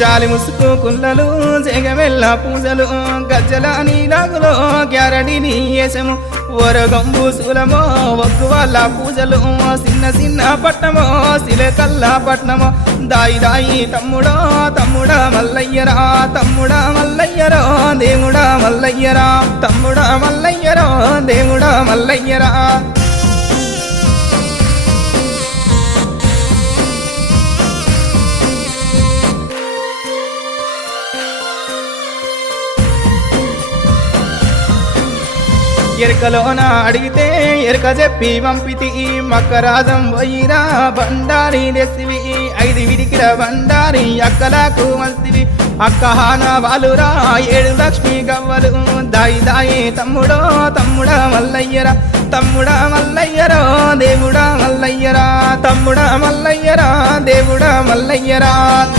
జాలి ముసుకు కుల్లలు జగమెల్ల పూజలు గజ్జల నీలాగులో గ్యారడీని వేసము ఒరగంబు శూలమో ఒగ్గు వాళ్ళ పూజలు చిన్న చిన్న పట్నమో సిలకల్ల పట్నమో దాయి దాయి తమ్ముడో తమ్ముడా మల్లయ్యరా తమ్ముడా మల్లయ్యరో దేవుడా మల్లయ్యరా తమ్ముడా మల్లయ్యరో దేవుడా మల్లయ్యరా ఎరకలోన అడిగితే ఎరక చెప్పి పంపితి మక్కరాజం పోయిరా బండారి తెసివి 5 విడికిల బండారి అక్కలకు మస్తివి అక్కహాన వాలురా 7 లక్ష్మి గవ్వలు దాయి దాయి తమ్ముడో తమ్ముడా మల్లయ్యరా తమ్ముడా మల్లయ్యరో దేవుడా మల్లయ్యరా తమ్ముడా మల్లయ్యరా దేవుడా మల్లయ్యరా